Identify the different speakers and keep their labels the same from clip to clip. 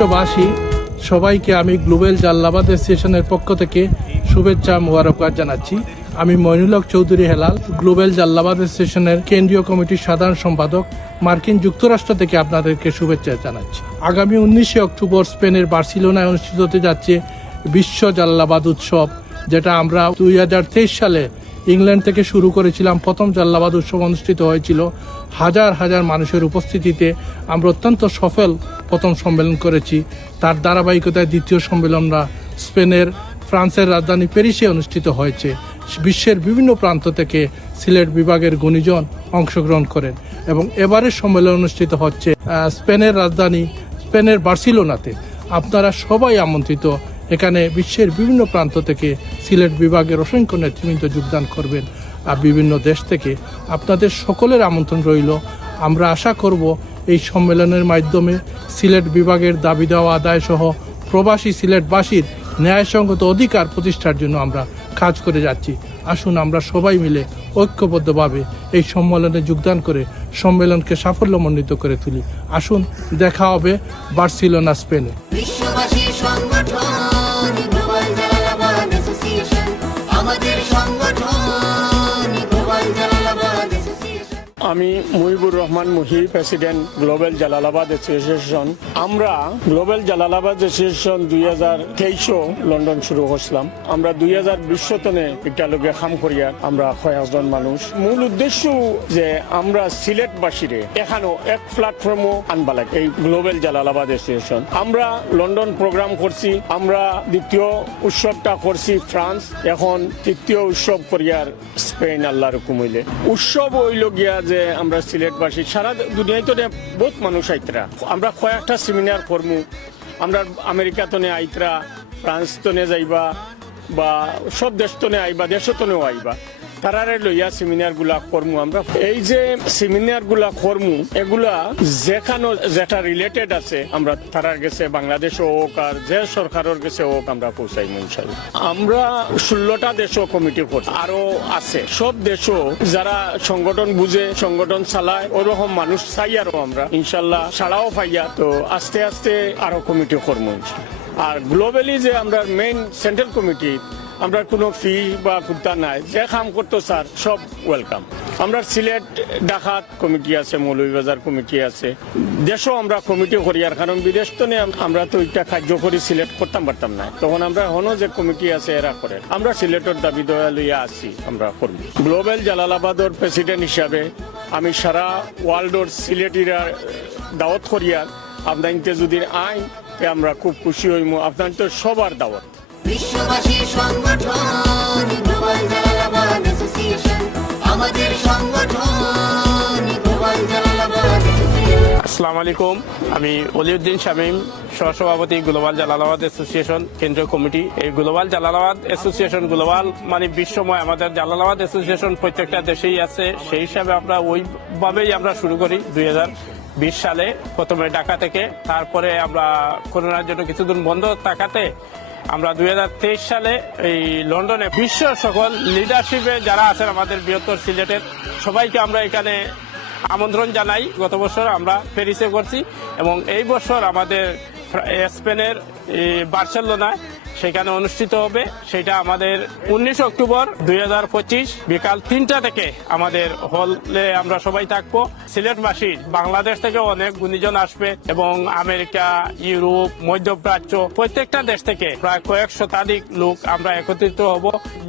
Speaker 1: বিশ্ববাসী
Speaker 2: সবাইকে আমি গ্লোবাল জাল্লাবাদ অ্যাসোসিয়েশনের পক্ষ থেকে শুভেচ্ছা, মোবারকবাদ জানাচ্ছি। আমি মইনুল হক চৌধুরী হেলাল, গ্লোবাল জাল্লাবাদ অ্যাসোসিয়েশনের কেন্দ্রীয় কমিটির সাধারণ সম্পাদক, মার্কিন যুক্তরাষ্ট্র থেকে আপনাদেরকে শুভেচ্ছা জানাচ্ছি। আগামী উনিশে অক্টোবর স্পেনের বার্সিলোনায় অনুষ্ঠিত হতে যাচ্ছে বিশ্ব জাল্লাবাদ উৎসব। যেটা আমরা দুই হাজার তেইশ সালে ইংল্যান্ড থেকে শুরু করেছিলাম, প্রথম জাল্লাবাদ উৎসব অনুষ্ঠিত হয়েছিল। হাজার হাজার মানুষের উপস্থিতিতে আমরা অত্যন্ত সফল প্রথম সম্মেলন করেছি। তার ধারাবাহিকতায় দ্বিতীয় সম্মেলনরা স্পেনের, ফ্রান্সের রাজধানী প্যারিসে অনুষ্ঠিত হয়েছে। বিশ্বের বিভিন্ন প্রান্ত থেকে সিলেট বিভাগের গুণীজন অংশগ্রহণ করেন এবং এবারের সম্মেলন অনুষ্ঠিত হচ্ছে স্পেনের রাজধানী, স্পেনের বার্সিলোনাতে। আপনারা সবাই আমন্ত্রিত এখানে বিশ্বের বিভিন্ন প্রান্ত থেকে সিলেট বিভাগের অসংখ্য নেতৃবৃন্দ যোগদান করবেন। আর বিভিন্ন দেশ থেকে আপনাদের সকলের আমন্ত্রণ রইল। আমরা আশা করব এই সম্মেলনের মাধ্যমে সিলেট বিভাগের দাবি দেওয়া আদায় সহ প্রবাসী সিলেটবাসীর ন্যায়সঙ্গত অধিকার প্রতিষ্ঠার জন্য আমরা কাজ করে যাচ্ছি। আসুন আমরা সবাই মিলে ঐক্যবদ্ধভাবে এই সম্মেলনে যোগদান করে সম্মেলনকে সাফল্যমণ্ডিত করে তুলি। আসুন, দেখা হবে বার্সিলোনা, স্পেনে।
Speaker 1: বিশ্ববাসী সংগঠন। আমাদের সংগঠন।
Speaker 3: আমি Muhibur Rahman Muhi president global Jalalabad association আমরা গ্লোবাল জালালাবাদ অ্যাসোসিয়েশন দুই হাজার তেইশও লন্ডন শুরু করছিলাম আমরা দুই হাজার বিশ তনে এটালগে খাম করিয়া আমরা কয়েকজন মানুষ। মূল উদ্দেশ্য যে আমরা সিলেটবাসীরে এখানেও এক প্ল্যাটফর্মও আনবা লাগে, এই গ্লোবাল জালালাবাদ অ্যাসোসিয়েশন আমরা লন্ডন প্রোগ্রাম করছি, আমরা দ্বিতীয় উৎসবটা করছি ফ্রান্স, এখন তৃতীয় উৎসব করিয়ার স্পেন আল্লাহর হুকুম হইলে। উৎসব হইল গিয়া যে আমরা সিলেটবাসী, সারা দুনিয়ায় তো বহুত মানুষ আইতরা। আমরা কয়েকটা সেমিনার করমু। আমরা আমেরিকা তনে আইতরা, ফ্রান্স তনে যাইবা, বা সব দেশ তনে আইবা দেশ তনেও আইবা। তারারে লইয়া সেমিনারগুলা করমু আমরা। এই যে সেমিনারগুলা করমু, এগুলা যেখানে যেটা রিলেটেড আছে, আমরা তারার গেছে বাংলাদেশও হোক আর যে সরকারের গেছে হোক, আমরা পৌঁছাই ইনশাল্লাহ আমরা ষোলোটা দেশও কমিটি করছি আরও আছে। সব দেশও যারা সংগঠন বুঝে, সংগঠন চালায়, ওরকম মানুষ চাই আরও আমরা। ইনশাল্লাহ ছাড়াও পাইয়া, তো আস্তে আস্তে আরও কমিটি করব আর গ্লোবালি যে আমরা মেইন সেন্ট্রাল কমিটি আমরা কোনো ফি বা কুত্তা নাই। যে কাম করতো স্যার, সব ওয়েলকাম আমরা সিলেট, ডাকাত কমিটি আছে, মৌলভীবাজার কমিটি আছে। দেশও আমরা কমিটি করি, আর কারণ বিদেশ তো নেই, আমরা তো এটা কার্যকরী সিলেক্ট করতাম, পারতাম না। তখন আমরা হনো যে কমিটি আছে, এরা করে। আমরা সিলেটের দাবি দয়া লইয়া আছি, আমরা করব গ্লোবাল জালালাবাদর প্রেসিডেন্ট হিসাবে আমি সারা ওয়ার্ল্ডর সিলেটিরা দাওয়াত করিয়া আপনার যদি আইন আমরা খুব খুশি হইমু। আপনার তো সবার দাওয়াত।
Speaker 1: বিশ্ববাসী সংগঠন গ্লোবাল জালালাবাদ অ্যাসোসিয়েশন আমাদের সংগঠন গ্লোবাল জালালাবাদ
Speaker 4: আসসালামু আলাইকুম, আমি অলিউদ্দিন শামীম, সহসভাপতি গ্লোবাল জালালাবাদ অ্যাসোসিয়েশন কেন্দ্রীয় কমিটি। এই গ্লোবাল জালালাবাদ অ্যাসোসিয়েশন গ্লোবাল মানে বিশ্বময়। আমাদের জালালাবাদ অ্যাসোসিয়েশন প্রত্যেকটা দেশেই আছে। সেই হিসাবে আমরা ওইভাবেই আমরা শুরু করি দুই বিশ সালে। প্রথমে ঢাকা থেকে, তারপরে আমরা করোনার জন্য কিছুদিন বন্ধ থাকাতে আমরা দু হাজার তেইশ সালে এই লন্ডনে বিশ্ব সকল লিডারশিপে যারা আছেন আমাদের বৃহত্তর সিলেটের, সবাইকে আমরা এখানে আমন্ত্রণ জানাই। গত বছর আমরা প্যারিসে করছি এবং এই বছর আমাদের স্পেনের বার্সেলোনায় সেখানে অনুষ্ঠিত হবে। সেটা আমাদের উনিশ অক্টোবর দুই হাজার পঁচিশ বিকাল তিনটা থেকে আমাদের হলে আমরা সবাই থাকব। সিলেটবাসী, বাংলাদেশ থেকে অনেক গুণীজন আসবে এবং আমেরিকা, ইউরোপ, মধ্যপ্রাচ্য, প্রত্যেকটা দেশ থেকে প্রায় কয়েক শতাধিক লোক আমরা একত্রিত হব।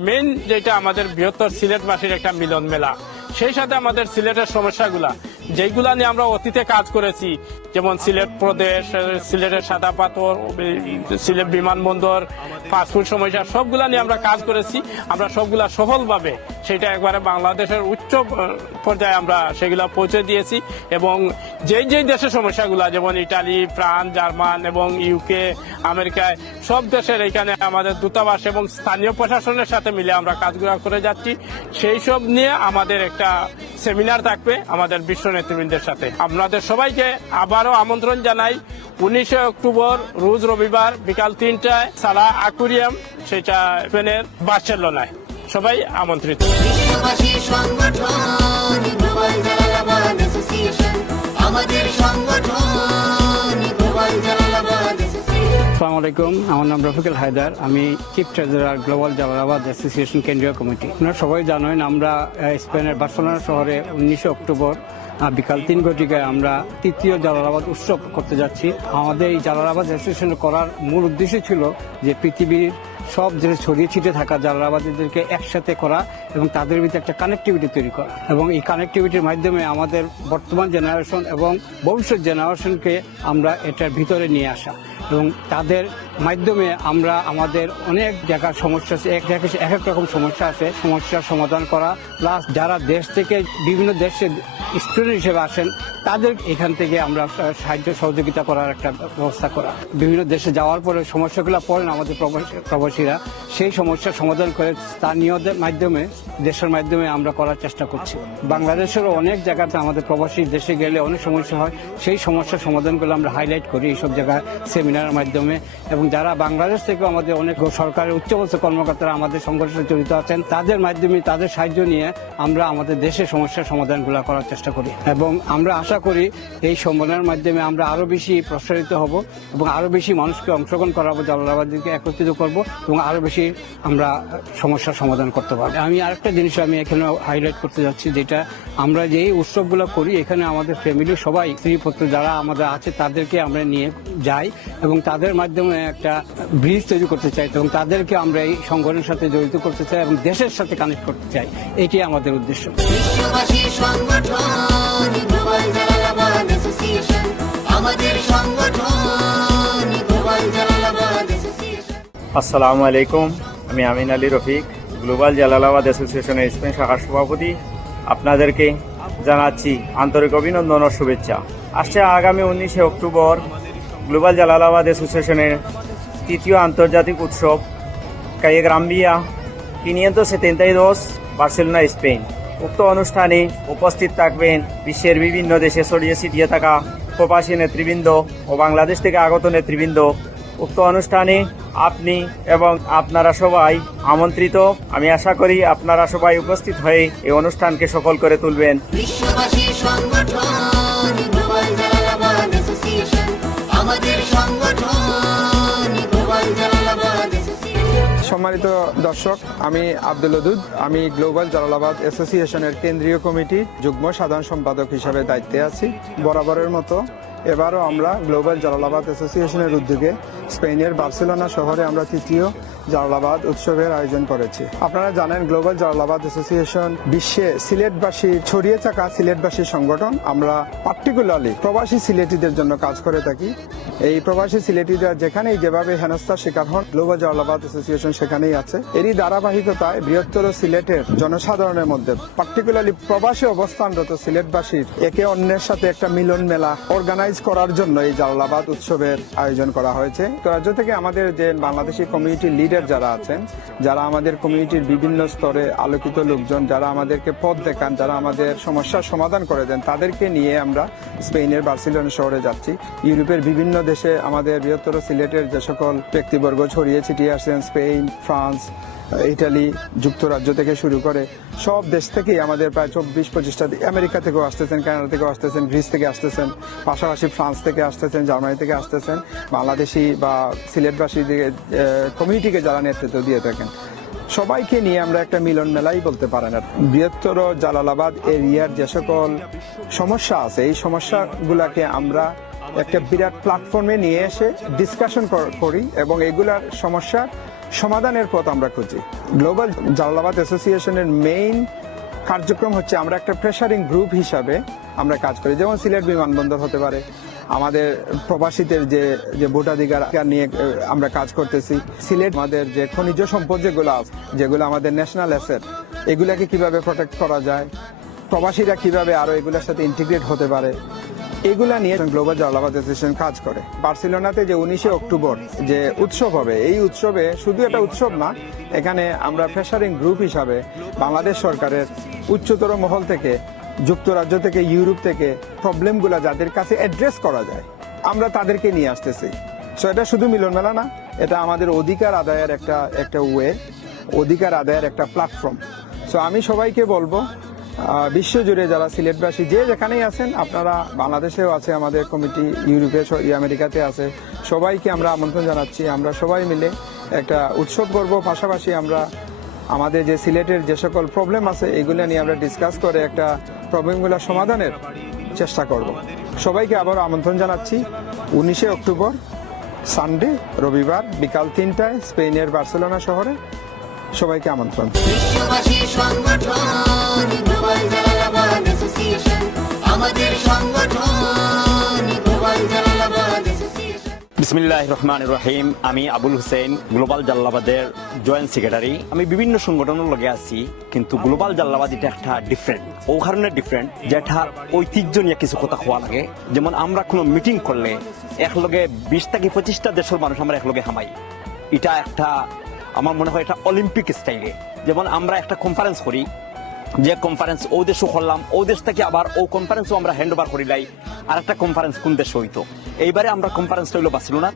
Speaker 4: মেন যেটা আমাদের বৃহত্তর সিলেটবাসীর একটা মিলন মেলা সেই সাথে আমাদের সিলেটের সমস্যাগুলা। যেগুলা নিয়ে আমরা অতীতে কাজ করেছি, যেমন সিলেট প্রদেশ, সিলেটের সাদা পাথর, সিলেট বিমানবন্দর পাসপোর্ট সমস্যা, সবগুলা নিয়ে আমরা কাজ করেছি। আমরা সবগুলা সফলভাবে সেটা একবারে বাংলাদেশের উচ্চ পর্যায়ে আমরা সেগুলা পৌঁছে দিয়েছি এবং যেই যেই দেশের সমস্যাগুলা, যেমন ইটালি, ফ্রান্স, জার্মান এবং ইউকে আমেরিকায়, সব দেশের এখানে আমাদের দূতাবাস এবং স্থানীয় প্রশাসনের সাথে মিলে আমরা কাজগুলো করে যাচ্ছি। সেই সব নিয়ে আমাদের একটা সেমিনার থাকবে, আমাদের বিশ্ব নেতৃবৃন্দের সাথে। আপনাদের সবাইকে আবারও আমন্ত্রণ জানাই। উনিশে অক্টোবর রোজ রবিবার বিকাল তিনটায় সালা আকুরিয়াম সেটা স্পেনের বার্সেলোনায় সবাই আমন্ত্রিত।
Speaker 1: বিশ্ববাসী সংগঠন গ্লোবাল জালালাবাদ অ্যাসোসিয়েশন আমাদের সংগঠন গ্লোবাল জালালাবাদ অ্যাসোসিয়েশন
Speaker 5: আসসালামু আলাইকুম আমার নাম রফিকুল হায়দার আমি chief treasurer global Jalalabad association কেন্দ্রীয় কমিটি। আপনারা সবাই জানেন আমরা স্পেনের বার্সেলোনা শহরে উনিশে অক্টোবর বিকাল তিন ঘটিকায় আমরা তৃতীয় জালালাবাদ উৎসব করতে যাচ্ছি। আমাদের এই জালালাবাদ অ্যাসোসিয়েশন করার মূল উদ্দেশ্য ছিল যে পৃথিবীর সব যে ছড়িয়ে ছিটে থাকা জালালাবাদীদেরকে একসাথে করা এবং তাদের ভিতরে একটা কানেক্টিভিটি তৈরি করা। এবং এই কানেক্টিভিটির মাধ্যমে আমাদের বর্তমান জেনারেশন এবং ভবিষ্যৎ জেনারেশনকে আমরা এটার ভিতরে নিয়ে আসা। এবং তাদের মাধ্যমে আমরা আমাদের অনেক জায়গার সমস্যা আছে, এক জায়গায় এক এক রকম সমস্যা আছে। সমস্যার সমাধান করা প্লাস যারা দেশ থেকে বিভিন্ন দেশে স্টুডেন্ট হিসেবে আসেন, তাদের এখান থেকে আমরা সাহায্য, সহযোগিতা করার একটা ব্যবস্থা করা। বিভিন্ন দেশে যাওয়ার পরে সমস্যাগুলো পড়েন আমাদের প্রবাসী- প্রবাসীরা। সেই সমস্যার সমাধান করে স্থানীয়দের মাধ্যমে, দেশের মাধ্যমে আমরা করার চেষ্টা করছি। বাংলাদেশেরও অনেক জায়গাতে আমাদের প্রবাসী দেশে গেলে অনেক সমস্যা হয়। সেই সমস্যার সমাধানগুলো আমরা হাইলাইট করি এইসব জায়গায় সেমিনারের মাধ্যমে এবং যারা বাংলাদেশ থেকে আমাদের অনেক সরকারের উচ্চপদস্থ কর্মকর্তারা আমাদের সংগঠনে জড়িত আছেন, তাদের মাধ্যমে, তাদের সাহায্য নিয়ে আমরা আমাদের দেশের সমস্যার সমাধানগুলো করার চেষ্টা করি। এবং আমরা আশা করি এই সম্মেলনের মাধ্যমে আমরা আরও বেশি প্রসারিত হব এবং আরও বেশি মানুষকে অংশগ্রহণ করাবো, জালালাবাদীকে একত্রিত করব এবং আরও বেশি আমরা সমস্যার সমাধান করতে পারব। আমি আরেকটা জিনিস আমি এখানে হাইলাইট করতে যাচ্ছি, যেটা আমরা যে এই উৎসবগুলো করি, এখানে আমাদের ফ্যামিলি সবাই স্ত্রী পুত্র যারা আমাদের আছে, তাদেরকে আমরা নিয়ে যাই এবং তাদের মাধ্যমে একটা ব্রিজ তৈরি করতে চাই এবং তাদেরকে আমরা এই সংগঠনের সাথে জড়িত করতে চাই এবং দেশের সাথে কানেক্ট করতে চাই। এটাই আমাদের উদ্দেশ্য।
Speaker 1: বিশ্ববাসী সংগঠন গ্লোবাল জালালাবাদ অ্যাসোসিয়েশন আমাদের সংগঠন গ্লোবাল জালালাবাদ অ্যাসোসিয়েশন
Speaker 6: আসসালামু আলাইকুম আমি আমিন আলী রফিক গ্লোবাল জালালাবাদ অ্যাসোসিয়েশনের স্পেন শাখার সভাপতি। আপনাদেরকে জানাচ্ছি আন্তরিক অভিনন্দন ও শুভেচ্ছা। আসছে আগামী উনিশে অক্টোবর গ্লোবাল জালালাবাদ অ্যাসোসিয়েশনের তৃতীয় আন্তর্জাতিক উৎসব, কায়ে গ্রাম্বিয়া সেতেন্তাই দোস বার্সেলোনা স্পেন উক্ত অনুষ্ঠানে উপস্থিত থাকবেন বিশ্বের বিভিন্ন দেশে ছড়িয়ে ছিটিয়ে থাকা প্রবাসী নেতৃবৃন্দ ও বাংলাদেশ থেকে আগত নেতৃবৃন্দ। উক্ত অনুষ্ঠানে আপনি এবং আপনারা সবাই আমন্ত্রিত। আমি আশা করি আপনারা সবাই উপস্থিত হয়ে এই অনুষ্ঠানকে সফল করে তুলবেন।
Speaker 1: সংগঠন।
Speaker 7: সম্মানিত দর্শক, আমি আব্দুল ওদুদ আমি গ্লোবাল জালালাবাদ অ্যাসোসিয়েশনের কেন্দ্রীয় কমিটির যুগ্ম সাধারণ সম্পাদক হিসাবে দায়িত্বে আছি। বরাবরের মতো এবারও আমরা গ্লোবাল জালালাবাদ অ্যাসোসিয়েশনের উদ্যোগে স্পেনের বার্সেলোনা শহরে আমরা তৃতীয় জালালাবাদ উৎসবের আয়োজন করেছি। আপনারা জানেন গ্লোবাল জালালাবাদ অ্যাসোসিয়েশন বিশ্বে সিলেটবাসী, ছড়িয়ে থাকা সিলেটবাসী সংগঠন। আমরা পার্টিকুলারলি প্রবাসী সিলেটিদের জন্য কাজ করে থাকি। এই প্রবাসী সিলেটিরা যেখানেই যেভাবে হেনস্থার শিকার হন, গ্লোবাল জালালাবাদ অ্যাসোসিয়েশন সেখানেই আছে। এরই ধারাবাহিকতায় বৃহত্তর সিলেটের জনসাধারণের মধ্যে পার্টিকুলারলি প্রবাসী অবস্থানরত সিলেটবাসীর একে অন্যের সাথে একটা মিলন মেলা অর্গানাইজ করার জন্য এই জালালাবাদ উৎসবের আয়োজন করা হয়েছে। তো রাজ্য থেকে আমাদের যে বাংলাদেশি কমিউনিটি লিডার যারা আছেন, যারা আমাদের কমিউনিটির বিভিন্ন স্তরে আলোকিত লোকজন, যারা আমাদেরকে পথ দেখান, যারা আমাদের সমস্যার সমাধান করে দেন, তাদেরকে নিয়ে আমরা স্পেনের বার্সিলোনা শহরে যাচ্ছি। ইউরোপের বিভিন্ন দেশে আমাদের বৃহত্তর সিলেটের যে সকল ব্যক্তিবর্গ ছড়িয়ে ছিটিয়ে আসছেন, স্পেন, ফ্রান্স ইটালি যুক্তরাজ্য থেকে শুরু করে সব দেশ থেকেই আমাদের প্রায় চব্বিশ পঁচিশটা আমেরিকা থেকেও আসতেছেন, কানাডা থেকেও আসতেছেন, গ্রিস থেকে আসতেছেন, পাশাপাশি ফ্রান্স থেকে আসতেছেন, জার্মানি থেকে আসতেছেন, বাংলাদেশি বা সিলেটবাসী কমিউনিটিকে যারা নেতৃত্ব দিয়ে থাকেন, সবাইকে নিয়ে আমরা একটা মিলন মেলাই বলতে পারেন আর বৃহত্তর জালালাবাদ এরিয়ার যে সকল সমস্যা আছে, এই সমস্যাগুলাকে আমরা একটা বিরাট প্ল্যাটফর্মে নিয়ে এসে ডিসকাশন করি এবং এগুলার সমস্যার সমাধানের পথ আমরা খুঁজি। গ্লোবাল জালালাবাদ অ্যাসোসিয়েশনের মেইন কার্যক্রম হচ্ছে আমরা একটা প্রেশারিং গ্রুপ হিসাবে আমরা কাজ করি, যেমন সিলেট বিমানবন্দর হতে পারে, আমাদের প্রবাসীদের যে যে ভোটাধিকার নিয়ে আমরা কাজ করতেছি। সিলেট আমাদের যে খনিজ সম্পদ যেগুলো আছে, যেগুলো আমাদের ন্যাশনাল অ্যাসেট এগুলাকে কীভাবে প্রোটেক্ট করা যায়, প্রবাসীরা কীভাবে আরও এগুলোর সাথে ইন্টিগ্রেট হতে পারে এগুলা নিয়ে গ্লোবাল জালাবাদ অ্যাসোসিয়েশন কাজ করে। বার্সেলোনাতে যে উনিশে অক্টোবর যে উৎসব হবে, এই উৎসবে শুধু একটা উৎসব না, এখানে আমরা প্রেসারিং গ্রুপ হিসাবে বাংলাদেশ সরকারের উচ্চতর মহল থেকে, যুক্তরাজ্য থেকে, ইউরোপ থেকে প্রবলেমগুলো যাদের কাছে অ্যাড্রেস করা যায়, আমরা তাদেরকে নিয়ে আসতেছি। সো এটা শুধু মিলন মেলা না, এটা আমাদের অধিকার আদায়ের একটা একটা ওয়ে অধিকার আদায়ের একটা প্ল্যাটফর্ম সো আমি সবাইকে বলব বিশ্বজুড়ে যারা সিলেটবাসী যে যেখানেই আছেন, আপনারা বাংলাদেশেও আছে, আমাদের কমিটি ইউরোপে আমেরিকাতে আছে। সবাইকে আমরা আমন্ত্রণ জানাচ্ছি। আমরা সবাই মিলে একটা উৎসব করব। পাশাপাশি আমরা আমাদের যে সিলেটের যে সকল প্রবলেম আছে, এগুলো নিয়ে আমরা ডিসকাস করে একটা প্রবলেমগুলো সমাধানের চেষ্টা করব। সবাইকে আবার আমন্ত্রণ জানাচ্ছি। উনিশে অক্টোবর সানডে রবিবার, বিকাল তিনটায়, স্পেনের বার্সেলোনা শহরে। সবাইকে আমন্ত্রণ।
Speaker 1: বিশ্ববাসী সংগঠন গ্লোবাল জালালাবাদ অ্যাসোসিয়েশন আমাদের সংগঠন গ্লোবাল জালালাবাদ অ্যাসোসিয়েশন
Speaker 8: বিসমিল্লাহ রহমান রহিম আমি আবুল হুসেন গ্লোবাল জাল্লাবাদের জয়েন্ট সেক্রেটারি। আমি বিভিন্ন সংগঠনের লগে আছি কিন্তু গ্লোবাল জাল্লাবাদ এটা একটা ডিফারেন্ট ও কারণে ডিফারেন্ট যেটা ঐতিহ্য নিয়ে কিছু কথা হওয়া লাগে। যেমন আমরা কোনো মিটিং করলে একলগে বিশ থেকে পঁচিশটা দেশের মানুষ আমরা একলগে হামাই। এটা একটা আমার মনে হয় এটা অলিম্পিক স্টাইলে যেমন আমরা একটা কনফারেন্স করি, যে কনফারেন্স ও দেশও করলাম, ও দেশ থেকে আবার ও কনফারেন্সও আমরা হ্যান্ড ওভার করি করিলাই আর একটা কনফারেন্স কোন দেশ হইতো? এইবারে আমরা কনফারেন্সটা হইল বার্সেলোনা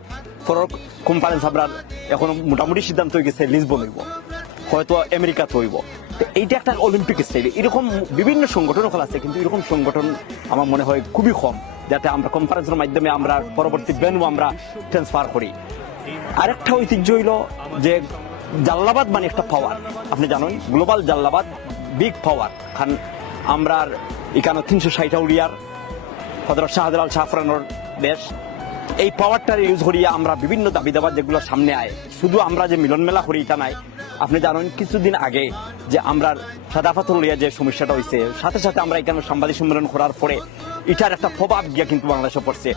Speaker 8: ফরক কনফারেন্স আমরা এখন মোটামুটি সিদ্ধান্ত হয়ে গেছে লিসবন হইব। হয়তো আমেরিকাতে হইব। এইটা একটা অলিম্পিক স্টাইল এরকম বিভিন্ন সংগঠন হল আছে, কিন্তু এরকম সংগঠন আমার মনে হয় খুবই কম, যাতে আমরা কনফারেন্সের মাধ্যমে আমরা পরবর্তী ভেনু আমরা ট্রান্সফার করি। আরেকটা ঐতিহ্য হইল যে জাল্লাবাদ মানে একটা পাওয়ার আপনি জানেন গ্লোবাল জাল্লাবাদ বিগ পাওয়ার খান আমরা এখানে তিনশো ষাটটা উড়িয়ার হজরত শাহজালাল শাহফরানোর দেশ। এই পাওয়ারটার ইউজ করিয়া আমরা বিভিন্ন দাবি দাবা যেগুলো সামনে আয়, শুধু আমরা যে মিলন মেলা করি, এটা নাই। আপনি জানেন, কিছুদিন আগে যে আমরা সাদা পাথর লইয়া যে সমস্যাটা হয়েছে সাথে সাথে আমরা এখানে সাংবাদিক সম্মেলন করার পরে, এটার একটা প্রভাব গিয়া কিন্তু বাংলাদেশে পড়ছে।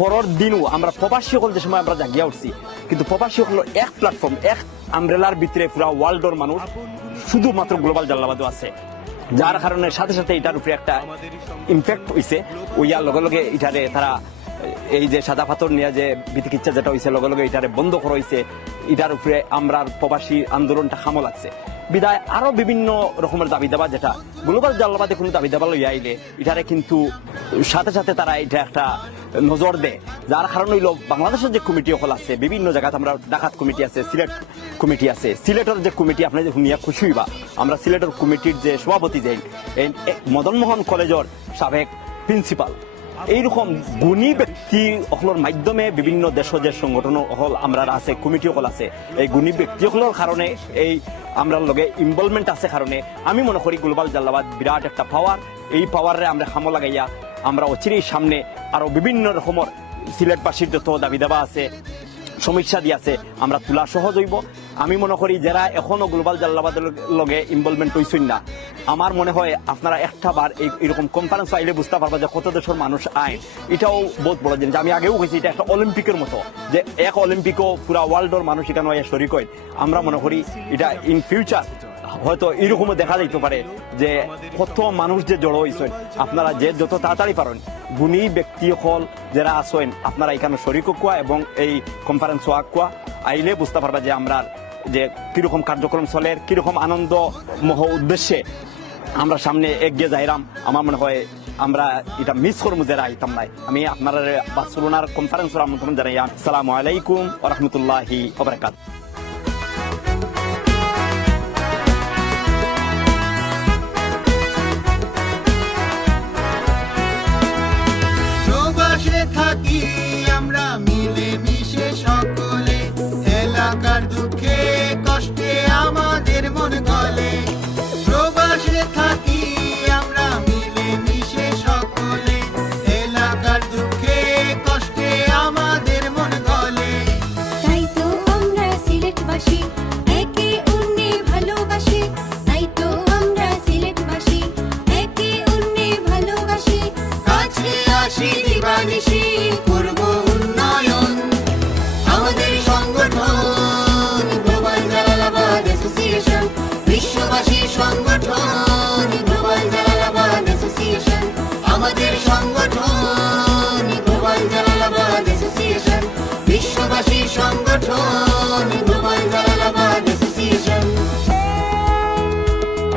Speaker 8: পরের দিনও আমরা প্রবাসী সকল যে সময় আমরা জাগিয়া উঠছি, কিন্তু প্রবাসী সকল এক প্ল্যাটফর্ম এক আমব্রেলার ভিতরে পুরা ওয়ার্ল্ডর মানুষ শুধুমাত্র গ্লোবাল জাল্লাবাদও আছে। যার কারণে সাথে সাথে এটার উপরে একটা ইমপ্যাক্ট হইছে। ওইয়ার লগে লগে এটারে তারা, এই যে সাদা পাথর নিয়ে যে বিতিকিচ্ছা যেটা হইছে, লগে লগে এটারে বন্ধ করা হইছে। এটার উপরে আমরা প্রবাসী আন্দোলনটা খামো লাগছে। বিদায় আরও বিভিন্ন রকমের দাবি দাবা যেটা গ্লোবাল জাল্লাবাদে কোনো দাবি দাবা লইয়া আইলে এটারে কিন্তু সাথে সাথে তারা এটা একটা নজর দেয়। যার কারণ হইল বাংলাদেশের যে কমিটি সকল আছে, বিভিন্ন জায়গাতে আমরা ডাকাত কমিটি আছে, সিলেট কমিটি আছে। সিলেটের যে কমিটি, আপনি যে শুনিয়া খুশি হইবা, আমরা সিলেটের কমিটির যে সভাপতি যে এই মদন মোহন কলেজের সাবেক প্রিন্সিপাল। এইরকম গুণী ব্যক্তি সকলের মাধ্যমে বিভিন্ন দেশ যে সংগঠন হল আমরা আছে কমিটি আছে। এই গুণী ব্যক্তি সকলের কারণে এই আমরা লগে ইনভলভমেন্ট আছে কারণে আমি মনে করি গ্লোবাল জাল্লাবাদ বিরাট একটা পাওয়ার এই পাওয়ারে আমরা খামো লাগাইয়া আমরা অচিরেই সামনে আরও বিভিন্ন রকমের সিলেটবাসীর যত দাবি দাবা আছে সমস্যা দিয়ে আছে, আমরা তোলা সহজ হইব। আমি মনে করি যারা এখনও গ্লোবাল জাল্লাবাদের লগে ইনভলভমেন্ট হইছেন না, আমার মনে হয় আপনারা একটা বার এরকম কনফারেন্স আইলে বুঝতে পারবা যে কত দেশের মানুষ আইন এটাও বহুত বড় জিনিস। আমি আগেও কইছি, এটা একটা অলিম্পিকের মতো, যে এক অলিম্পিকও পুরা ওয়ার্ল্ডের মানুষ এখানে শরিক হয়। আমরা মনে করি এটা ইন ফিউচার হয়তো এরকমও দেখা যাইতে পারে যে কত মানুষ যে জড়ো হয়েছেন আপনারা যে যত তাড়াতাড়ি পারেন, গুণী ব্যক্তি সকল যারা আছেন, আপনারা এখানে শরিক কোয়া এবং এই কনফারেন্স হওয়া কোয়া আইলে বুঝতে পারবা যে আমরা যে কীরকম কার্যক্রম চলে, কীরকম আনন্দ মহ উদ্দেশ্যে আমরা সামনে এগিয়ে যাইলাম আমার মনে হয় আমরা এটা মিস করব যারা আইতাম নাই আমি আপনার বার্সেলোনার কনফারেন্সের আমন্ত্রণ জানাই। আসসালামু আলাইকুম রহমতুল্লাহি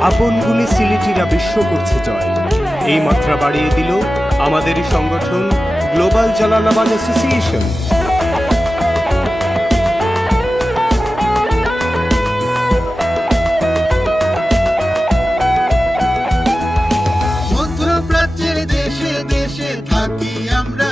Speaker 9: আপন গুণে সিলেটিরা বিশ্ব করছে জয়। এই মাত্রা বাড়িয়ে দিল আমাদের সংগঠন গ্লোবাল জালালাবাদ অ্যাসোসিয়েশন
Speaker 10: থাকি আমরা